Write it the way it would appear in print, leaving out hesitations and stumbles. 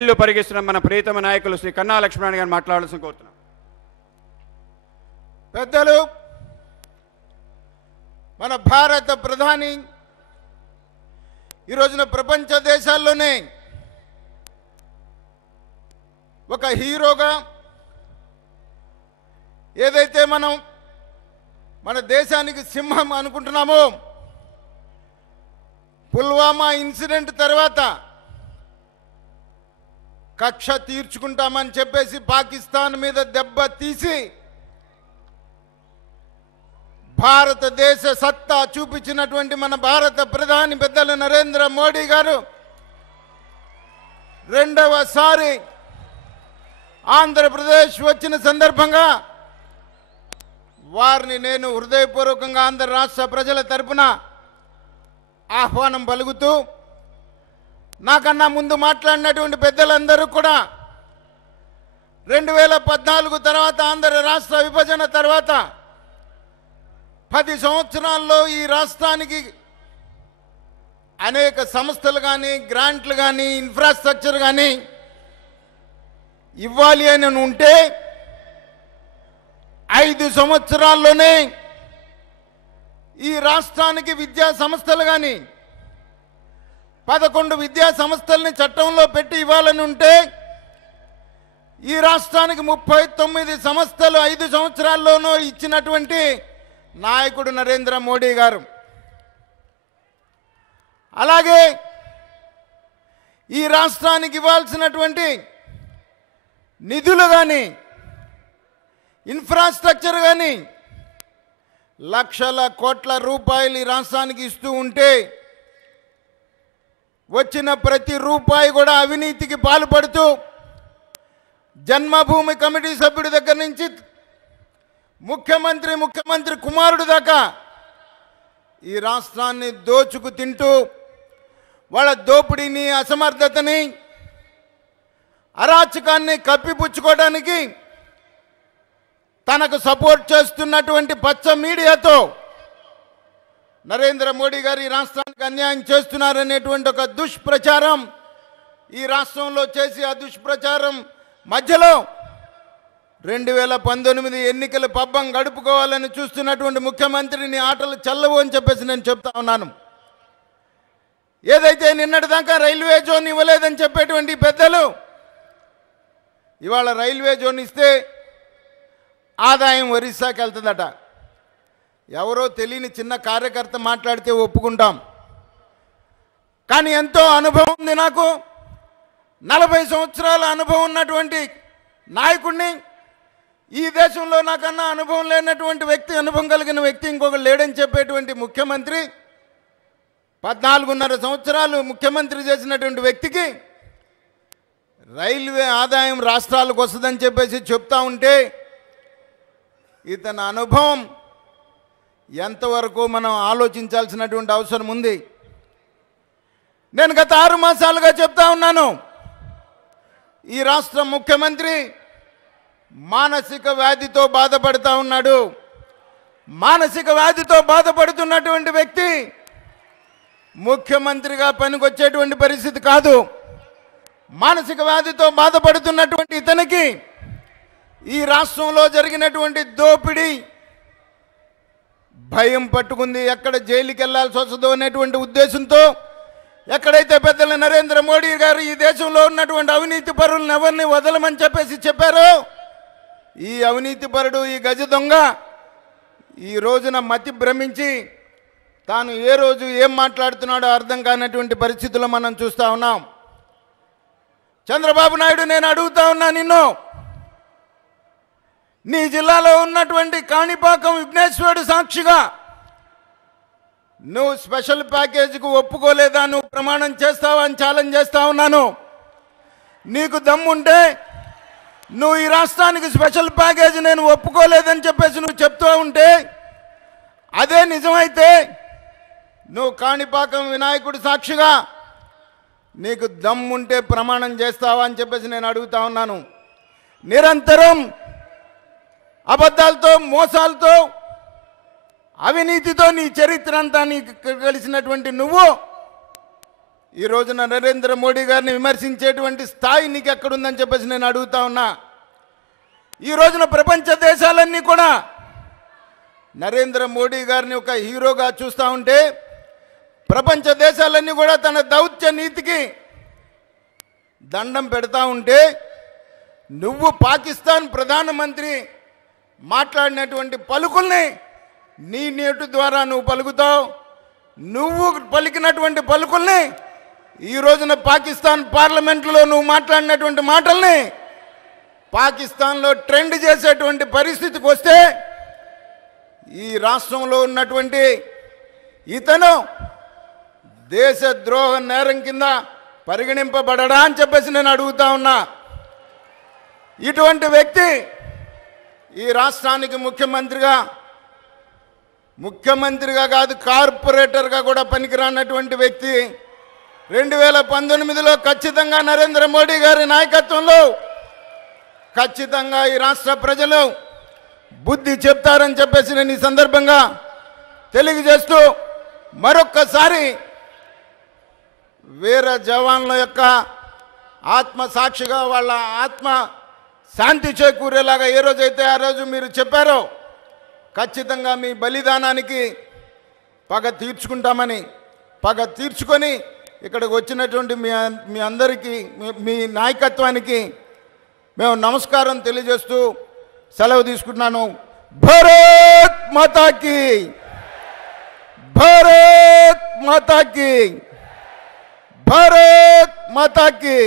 ఇల్లు పరిగిస్తున్న మన ప్రియతమ నాయకులు శ్రీ కన్నా లక్ష్మణ్ గారిని మాట్లాడాల్సిన కోరుతున్నాం. పెద్దలు, మన భారత ప్రధాని ఈ రోజున ప్రపంచ దేశాల్లోనే ఒక హీరోగా ఏదైతే మనం మన దేశానికి సింహం అనుకుంటున్నామో, పుల్వామా ఇన్సిడెంట్ తర్వాత కక్ష తీర్చుకుంటామని చెప్పేసి పాకిస్తాన్ మీద దెబ్బ తీసి భారతదేశ సత్తా చూపించినటువంటి మన భారత ప్రధాని పెద్దలు నరేంద్ర మోడీ గారు రెండవసారి ఆంధ్రప్రదేశ్ వచ్చిన సందర్భంగా వారిని నేను హృదయపూర్వకంగా ఆంధ్ర రాష్ట్ర ప్రజల తరపున ఆహ్వానం పలుకుతూ, నాకన్నా ముందు మాట్లాడినటువంటి పెద్దలందరూ కూడా 2014 తర్వాత ఆంధ్ర రాష్ట్ర విభజన తర్వాత 10 సంవత్సరాల్లో ఈ రాష్ట్రానికి అనేక సంస్థలు కానీ, గ్రాంట్లు కానీ, ఇన్ఫ్రాస్ట్రక్చర్ కానీ ఇవ్వాలి అని ఉంటే 5 సంవత్సరాల్లోనే ఈ రాష్ట్రానికి విద్యా సంస్థలు కానీ 11 విద్యా సంస్థల్ని చట్టంలో పెట్టి ఇవ్వాలని ఉంటే ఈ రాష్ట్రానికి 39 సంస్థలు 5 సంవత్సరాల్లోనూ ఇచ్చినటువంటి నాయకుడు నరేంద్ర మోడీ గారు. అలాగే ఈ రాష్ట్రానికి ఇవ్వాల్సినటువంటి నిధులు కానీ, ఇన్ఫ్రాస్ట్రక్చర్ కానీ లక్షల కోట్ల రూపాయలు ఈ రాష్ట్రానికి ఇస్తూ ఉంటే వచ్చిన ప్రతి రూపాయి కూడా అవినీతికి పాల్పడుతూ జన్మభూమి కమిటీ సభ్యుడి దగ్గర నుంచి ముఖ్యమంత్రి కుమారుడు దాకా ఈ రాష్ట్రాన్ని దోచుకు తింటూ వాళ్ళ దోపిడీని, అసమర్థతని, అరాచకాన్ని కప్పిపుచ్చుకోవడానికి తనకు సపోర్ట్ చేస్తున్నటువంటి పచ్చ మీడియాతో నరేంద్ర మోడీ గారు ఈ రాష్ట్రానికి అన్యాయం చేస్తున్నారనేటువంటి ఒక దుష్ప్రచారం ఈ రాష్ట్రంలో చేసి, ఆ దుష్ప్రచారం మధ్యలో 2019 ఎన్నికల పబ్బం గడుపుకోవాలని చూస్తున్నటువంటి ముఖ్యమంత్రిని ఆటలు చల్లవు అని చెప్పేసి నేను చెప్తా ఉన్నాను. ఏదైతే నిన్నటిదాకా రైల్వే జోన్ ఇవ్వలేదని చెప్పేటువంటి పెద్దలు ఇవాళ రైల్వే జోన్ ఇస్తే ఆదాయం ఒరిస్సాకి వెళ్తుందట. ఎవరో తెలియని చిన్న కార్యకర్త మాట్లాడితే ఒప్పుకుంటాం, కానీ ఎంతో అనుభవం ఉంది నాకు. 40 సంవత్సరాల అనుభవం ఉన్నటువంటి నాయకుడిని, ఈ దేశంలో నాకన్నా అనుభవం లేనటువంటి వ్యక్తి, అనుభవం కలిగిన వ్యక్తి ఇంకొకరు లేడని చెప్పేటువంటి ముఖ్యమంత్రి, 14.5 సంవత్సరాలు ముఖ్యమంత్రి చేసినటువంటి వ్యక్తికి రైల్వే ఆదాయం రాష్ట్రాలకు వస్తుందని చెప్పేసి చెప్తా ఉంటే ఇతని అనుభవం ఎంతవరకు మనం ఆలోచించాల్సినటువంటి అవసరం ఉంది. నేను గత 6 మాసాలుగా చెప్తా ఉన్నాను, ఈ రాష్ట్ర ముఖ్యమంత్రి మానసిక వ్యాధితో బాధపడుతూ ఉన్నాడు. మానసిక వ్యాధితో బాధపడుతున్నటువంటి వ్యక్తి ముఖ్యమంత్రిగా పనికొచ్చేటువంటి పరిస్థితి కాదు. మానసిక వ్యాధితో బాధపడుతున్నటువంటి ఇతనికి ఈ రాష్ట్రంలో జరిగినటువంటి దోపిడీ భయం పట్టుకుంది. ఎక్కడ జైలుకి వెళ్లాల్సి వస్తుందో అనేటువంటి ఉద్దేశంతో, ఎక్కడైతే పెద్దలు నరేంద్ర మోడీ గారు ఈ దేశంలో ఉన్నటువంటి అవినీతి పరులను ఎవరిని వదలమని చెప్పేసి చెప్పారో, ఈ అవినీతి పరుడు, ఈ గజ దొంగ ఈ రోజున మతి భ్రమించి తాను ఏ రోజు ఏం మాట్లాడుతున్నాడో అర్థం కానటువంటి పరిస్థితుల్లో మనం చూస్తూ ఉన్నాం. చంద్రబాబు నాయుడు, నేను అడుగుతా ఉన్నా నిన్ను, నీ జిల్లాలో ఉన్నటువంటి కాణిపాకం విఘ్నేశ్వరుడు సాక్షిగా నువ్వు స్పెషల్ ప్యాకేజీకి ఒప్పుకోలేదా? నువ్వు ప్రమాణం చేస్తావా అని ఛాలెంజ్ చేస్తా ఉన్నాను. నీకు దమ్ముంటే నువ్వు ఈ రాష్ట్రానికి స్పెషల్ ప్యాకేజీ నేను ఒప్పుకోలేదని చెప్పేసి నువ్వు చెప్తూ ఉంటే, అదే నిజమైతే నువ్వు కాణిపాకం వినాయకుడు సాక్షిగా నీకు దమ్ముంటే ప్రమాణం చేస్తావా అని చెప్పేసి నేను అడుగుతా ఉన్నాను. నిరంతరం అబద్ధాలతో, మోసాలతో, అవినీతితో నీ చరిత్ర అంతా నీకు కలిసినటువంటి నువ్వు ఈ రోజున నరేంద్ర మోడీ గారిని విమర్శించేటువంటి స్థాయి నీకు ఎక్కడుందని చెప్పేసి నేను అడుగుతా ఉన్నా. ఈ రోజున ప్రపంచ దేశాలన్నీ కూడా నరేంద్ర మోడీ గారిని ఒక హీరోగా చూస్తూ ఉంటే, ప్రపంచ దేశాలన్నీ కూడా తన దౌత్య నీతికి దండం పెడతా ఉంటే, నువ్వు పాకిస్తాన్ ప్రధానమంత్రి మాట్లాడినటువంటి పలుకుల్ని నీ నేటు ద్వారా నువ్వు పలుకుతావు. నువ్వు పలికినటువంటి పలుకుల్ని ఈ రోజున పాకిస్తాన్ పార్లమెంట్లో నువ్వు మాట్లాడినటువంటి మాటల్ని పాకిస్తాన్లో ట్రెండ్ చేసేటువంటి పరిస్థితికి వస్తే ఈ రాష్ట్రంలో ఉన్నటువంటి ఇతను దేశద్రోహ నేరం కింద పరిగణింపబడడా అని చెప్పేసి నేను అడుగుతా ఉన్నా. ఇటువంటి వ్యక్తి ఈ రాష్ట్రానికి ముఖ్యమంత్రిగా కాదు, కార్పొరేటర్గా కూడా పనికిరానటువంటి వ్యక్తి 2019లో ఖచ్చితంగా నరేంద్ర మోడీ గారి నాయకత్వంలో ఖచ్చితంగా ఈ రాష్ట్ర ప్రజలు బుద్ధి చెప్తారని చెప్పేసి నేను ఈ సందర్భంగా తెలియజేస్తూ, మరొక్కసారి వీర జవాన్ల యొక్క ఆత్మ సాక్షిగా వాళ్ళ ఆత్మ శాంతి చేకూరేలాగా ఏ రోజైతే ఆ రోజు మీరు చెప్పారో ఖచ్చితంగా మీ బలిదానానికి పగ తీర్చుకుంటామని, పగ తీర్చుకొని ఇక్కడికి వచ్చినటువంటి మీ అందరికీ మీ నాయకత్వానికి మేము నమస్కారం తెలియజేస్తూ సెలవు తీసుకుంటున్నాను. భారత్ మాతాకి, భారత్ మాతాకి, భారత్ మాతాకి.